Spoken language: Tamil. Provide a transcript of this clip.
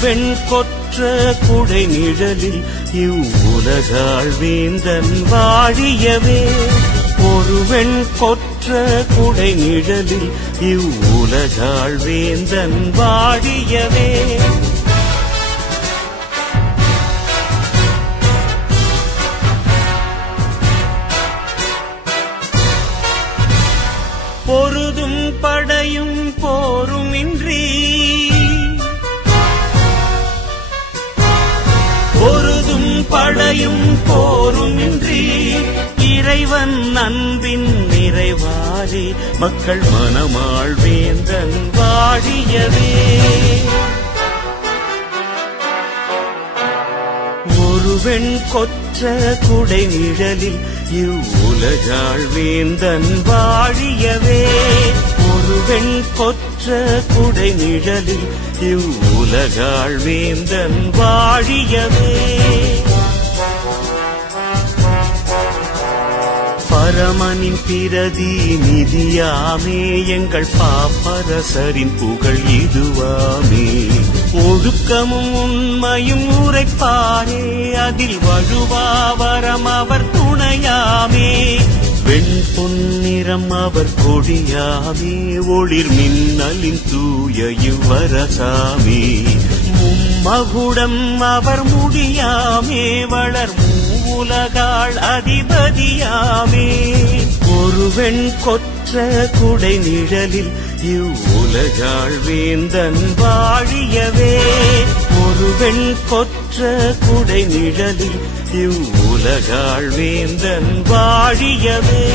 வெண் கொற்ற குடை நிழலில் இவ்வுலகாள் வேந்தன் வாழியவே. ஒரு வெண் கொற்ற குடை நிழலில் இவ்வுலகாள் வேந்தன் வாழியவே. பொருதும் படையும் போருமின்றி பொருதும் படையும் போருமின்றி இறைவன் அன்பின் நிறைவாரே மக்கள் மனமாள் வேந்தன் வாழியவே. ஒரு வெண் கொற்ற குடை நிழலில் இவ்வுலகாள் வேந்தன் வாழியவே. ஒரு வெண் கொற்ற குடை நிழலில் இவ்வுலகாள் வேந்தன் வாழியவே. பரமனின் பிரதி நிதியாமே எங்கள் பாப்பரசரின் புகழ் இதுவாமே. ஒழுக்கமும் உண்மையும் உரைப்பாரே அதில் வழுவாவரம் அவர் துணையாமே. வெண் பொன்னிறம் அவர் கொடியாமே ஒளிர் மின்னலின் தூய இவ்வரசாமே. மும்மகுடம் அவர் முடியாமே வளர் உலகாள் அதிபதியாமே. ஒரு வெண் கொற்ற குடை நிழலில் இவ்வுலகாள் வேந்தன் வாழியவே. ஒரு வெண் கொற்ற குடை நிழலில் இவ்வுலகாள் வேந்தன் வாழியவே.